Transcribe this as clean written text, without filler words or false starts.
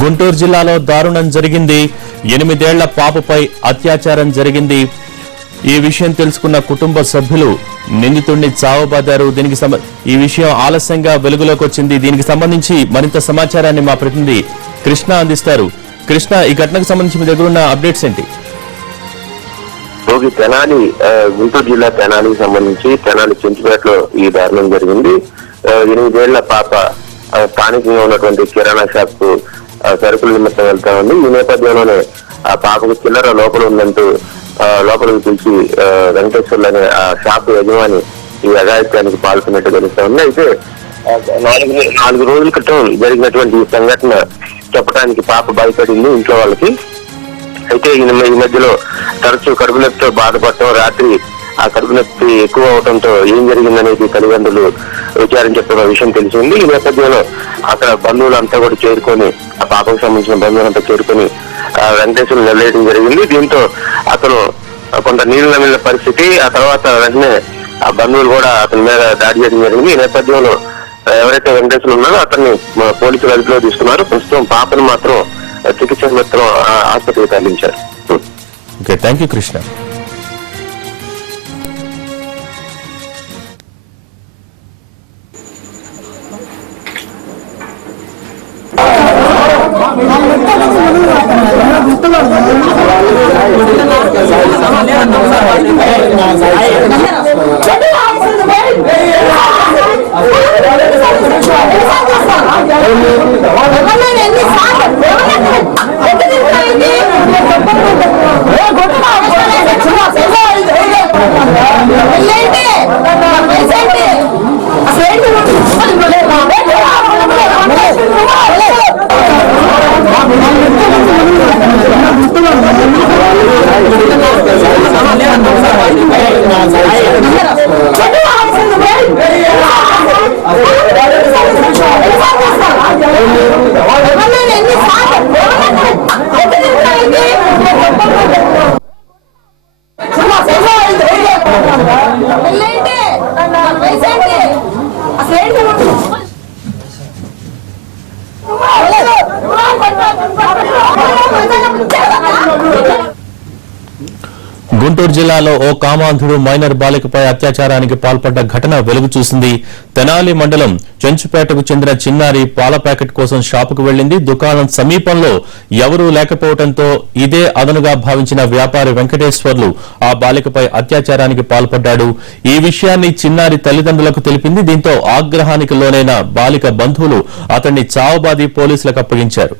గుంటూరు జిల్లాలో దారుణం జరిగింది. 8 ఏళ్ల పాపపై అత్యాచారం జరిగింది. ఈ విషయం తెలుసుకున్న కుటుంబ సభ్యులు నిందితుడిని చావబాదారు. ఈ విషయం ఆలస్యంగా వెలుగులోకి వచ్చింది. దీనికి సంబంధించి మరింత సమాచారాన్ని మా ప్రతినిధి కృష్ణ అందిస్తారు. కృష్ణ, ఈ ఘటనకు సంబంధించి మీ దగ్గర ఉన్న అప్డేట్స్ ఏంటి? తెనాలి, గుంటూరు జిల్లా తెనాలికి సంబంధించి తెనాలి చెంచుపేటలో ఈ దారుణం జరిగింది. 8 ఏళ్ల పాప స్థానికంగా ఉన్నటువంటి కిరాణా షాప్ కు సరుకుల నిమిత్తం వెళ్తా ఉంది. ఈ నేపథ్యంలోనే ఆ పాపకు చిల్లర లోపల ఉందంటూ లోపలికి పిలిచి వెంకటేశ్వర్లు అనే ఆ షాప్ యజమాని ఈ అఘాయిత్యానికి పాల్గొన్నట్టు తెలుస్తా ఉంది. అయితే 4 రోజుల క్రితం జరిగినటువంటి ఈ సంఘటన చెప్పడానికి పాప భయపడింది ఇంట్లో వాళ్ళకి. అయితే ఈ మధ్యలో తరచూ కడుపు నొప్పితో బాధపడటం, రాత్రి ఆ కడుపు నొప్పి ఎక్కువ అవడంతో ఏం జరిగిందనేది తల్లిదండ్రులు విచారించుకున్న విషయం తెలిసింది. ఈ నేపథ్యంలో అక్కడ బంధువులంతా కూడా చేరుకొని, ఆ పాపకు సంబంధించిన బంధువులంతా చేరుకొని వెంకటేశ్వరులు నిలవేయడం జరిగింది. దీంతో అతను కొంత నీళ్లు నమిలిన పరిస్థితి. ఆ తర్వాత వెంటనే ఆ బంధువులు కూడా అతని మీద దాడి చేయడం జరిగింది. ఈ నేపథ్యంలో ఎవరైతే వెంకటేశ్వరులు ఉన్నారో అతన్ని పోలీసులు అదుపులో తీసుకున్నారు. ప్రస్తుతం పాపను మాత్రం చికిత్స నిమిత్తం ఆసుపత్రికి తరలించారు. Okay, thank you Krishna. Guntur జిల్లాలో ఓ కామాంధుడు మైనర్ బాలికపై అత్యాచారానికి పాల్పడ్డ ఘటన వెలుగు చూసింది. తెనాలి మండలం చెంచుపేటకు చెందిన చిన్నారి పాల ప్యాకెట్ కోసం షాపుకు వెళ్లింది. దుకాణం సమీపంలో ఎవరూ లేకపోవడంతో ఇదే అదనుగా భావించిన వ్యాపారి వెంకటేశ్వర్లు ఆ బాలికపై అత్యాచారానికి పాల్పడ్డాడు. ఈ విషయాన్ని చిన్నారి తల్లిదండ్రులకు తెలిపింది. దీంతో ఆగ్రహానికి లోనైన బాలిక బంధువులు అతన్ని చావబాది పోలీసులకు అప్పగించారు.